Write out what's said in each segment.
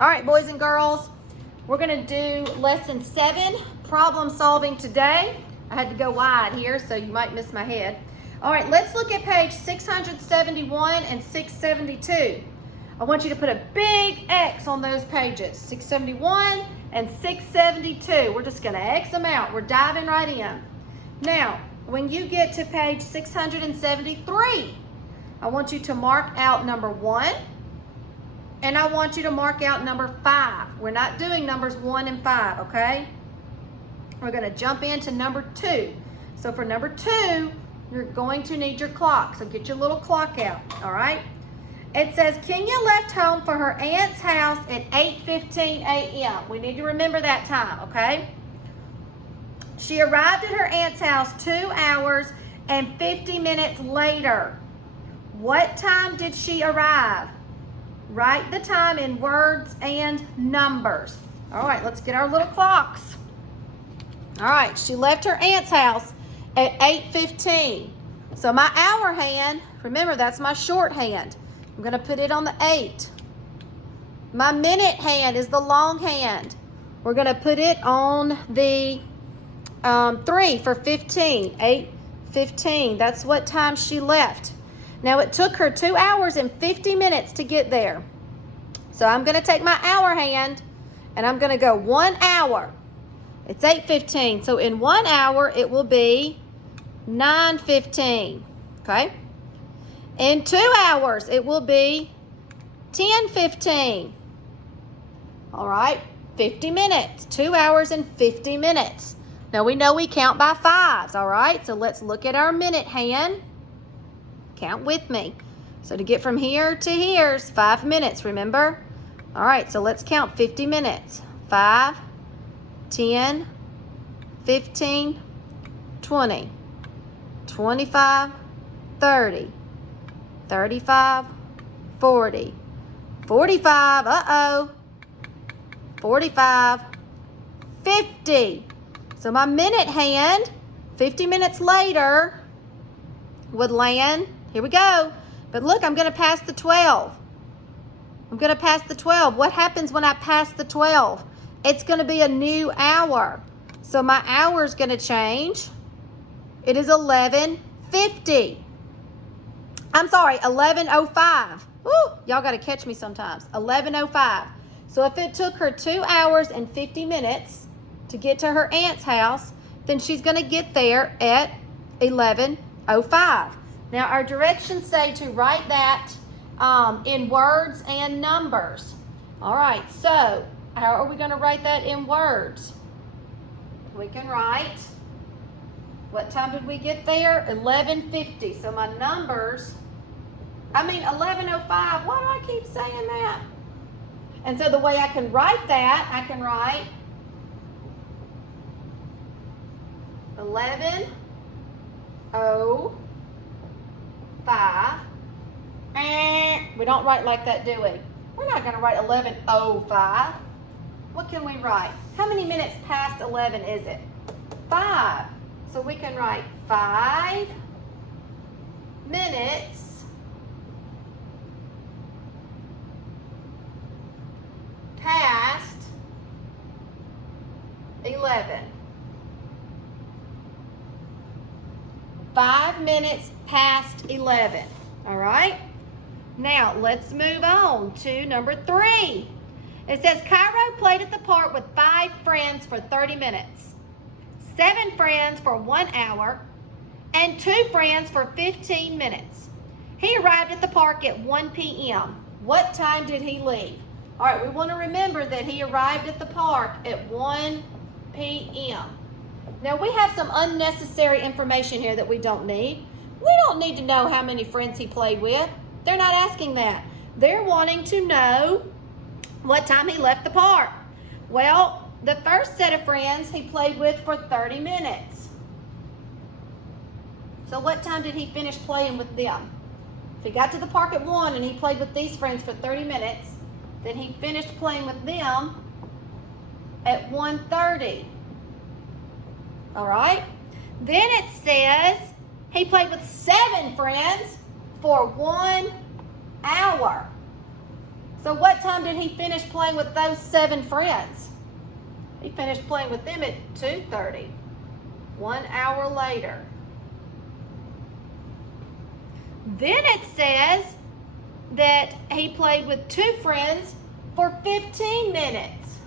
All right, boys and girls, we're gonna do lesson 7, problem solving today. I had to go wide here, so you might miss my head. All right, let's look at page 671 and 672. I want you to put a big X on those pages, 671 and 672. We're just gonna X them out. We're diving right in. Now, when you get to page 673, I want you to mark out number 1, and I want you to mark out number 5. We're not doing numbers 1 and 5, okay? We're gonna jump into number 2. So for number 2, you're going to need your clock. So get your little clock out, all right? It says, Kenya left home for her aunt's house at 8:15 a.m. We need to remember that time, okay? She arrived at her aunt's house 2 hours and 50 minutes later. What time did she arrive? Write the time in words and numbers. All right, let's get our little clocks. All right, she left her aunt's house at 8:15. So my hour hand, remember that's my shorthand. I'm gonna put it on the 8. My minute hand is the long hand. We're gonna put it on the 3 for 15, 8:15. That's what time she left. Now it took her 2 hours and 50 minutes to get there. So I'm gonna take my hour hand and I'm gonna go 1 hour. It's 8:15, so in 1 hour it will be 9:15, okay? In 2 hours it will be 10:15. All right, 50 minutes, 2 hours and 50 minutes. Now we know we count by 5s, all right? So let's look at our minute hand. Count with me. So to get from here to here is 5 minutes, remember? All right, so let's count 50 minutes. 5, 10, 15, 20, 25, 30, 35, 40, 45, 45, 50. So my minute hand, 50 minutes later, would land. Here we go. But look, I'm going to pass the 12. I'm going to pass the 12. What happens when I pass the 12? It's going to be a new hour. So my hour is going to change. It is 11:50. I'm sorry, 11:05. Woo, y'all got to catch me sometimes. 11:05. So if it took her 2 hours and 50 minutes to get to her aunt's house, then she's going to get there at 11:05. Now, our directions say to write that in words and numbers. All right, so how are we going to write that in words? We can write, what time did we get there? 11:50. So my numbers, 11:05. Why do I keep saying that? And so the way I can write that, I can write 11:05. We don't write like that, do we? We're not going to write 11:05. What can we write? How many minutes past 11 is it? 5. So we can write 5 minutes past 11. 5 minutes past 11. All right? Now, let's move on to number 3. It says, Cairo played at the park with 5 friends for 30 minutes, 7 friends for 1 hour, and 2 friends for 15 minutes. He arrived at the park at 1 p.m. What time did he leave? All right, we want to remember that he arrived at the park at 1 p.m. Now, we have some unnecessary information here that we don't need. We don't need to know how many friends he played with. They're not asking that. They're wanting to know what time he left the park. Well, the first set of friends he played with for 30 minutes. So what time did he finish playing with them? If he got to the park at 1 and he played with these friends for 30 minutes, then he finished playing with them at 1:30. All right? Then it says he played with 7 friends for 1 hour. So what time did he finish playing with those 7 friends? He finished playing with them at 2:30, 1 hour later. Then it says that he played with 2 friends for 15 minutes.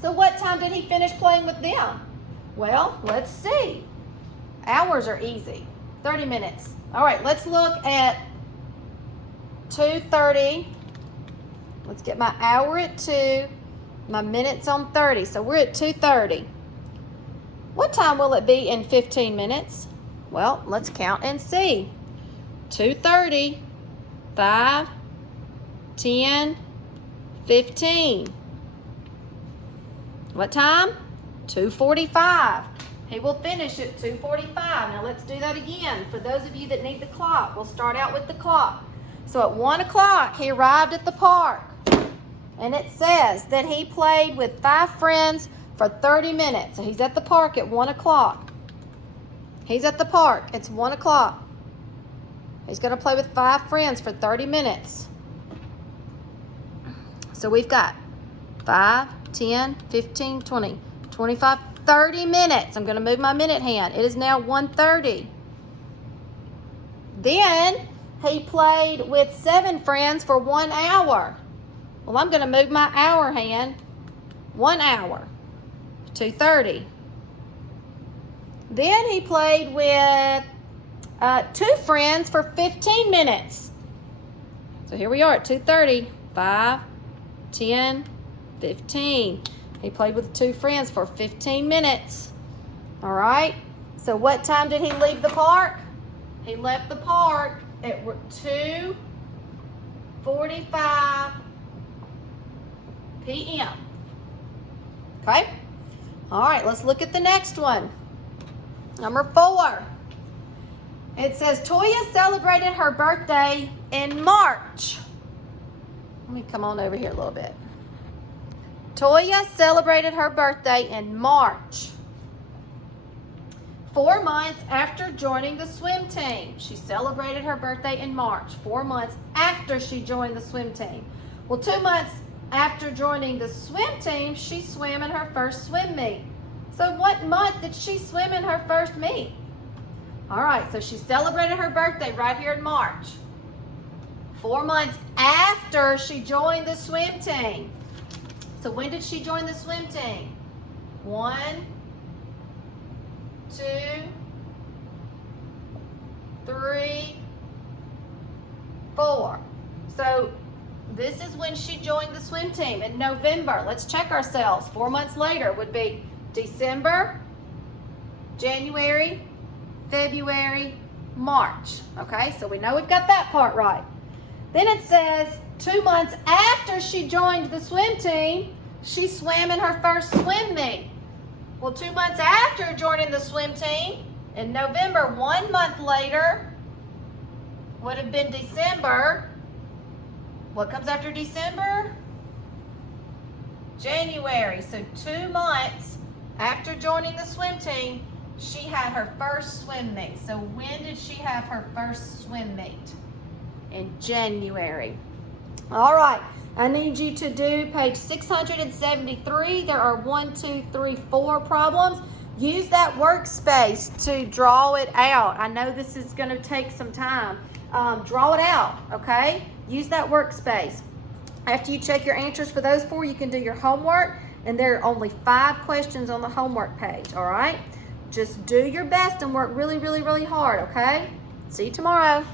So what time did he finish playing with them? Well, let's see. Hours are easy. 30 minutes. All right, let's look at 2:30. Let's get my hour at 2, my minutes on 30. So we're at 2:30. What time will it be in 15 minutes? Well, let's count and see. 2:30, 5, 10, 15. What time? 2:45. He will finish at 2:45. Now let's do that again. For those of you that need the clock, we'll start out with the clock. So at 1 o'clock, he arrived at the park. And it says that he played with 5 friends for 30 minutes. So he's at the park at 1 o'clock. He's at the park. It's 1 o'clock. He's going to play with 5 friends for 30 minutes. So we've got 5, 10, 15, 20, 25, 30 minutes. I'm going to move my minute hand. It is now 1:30. Then he played with 7 friends for 1 hour. Well, I'm going to move my hour hand. 1 hour. 2:30. Then he played with 2 friends for 15 minutes. So here we are at 2:30. 5, 10, 15. He played with 2 friends for 15 minutes. All right. So what time did he leave the park? He left the park at 2:45 p.m. Okay. All right. Let's look at the next one. Number 4. It says Toya celebrated her birthday in March. Let me come on over here a little bit. Toya celebrated her birthday in March. 4 months after joining the swim team. She celebrated her birthday in March. 4 months after she joined the swim team. Well, 2 months after joining the swim team, she swam in her first swim meet. So what month did she swim in her first meet? All right, so she celebrated her birthday right here in March. 4 months after she joined the swim team. So when did she join the swim team? 1, 2, 3, 4. So this is when she joined the swim team in November. Let's check ourselves. 4 months later would be December, January, February, March. Okay, so we know we've got that part right. Then it says 2 months after she joined the swim team, she swam in her first swim meet. Well, 2 months after joining the swim team, in November, 1 month later, would have been December. What comes after December? January. So 2 months after joining the swim team, she had her first swim meet. So when did she have her first swim meet? In January. All right. I need you to do page 673. There are 1, 2, 3, 4 problems. Use that workspace to draw it out. I know this is going to take some time. Draw it out, okay? Use that workspace. After you check your answers for those 4, you can do your homework, and there are only 5 questions on the homework page, all right? Just do your best and work really, really, really hard, okay? See you tomorrow.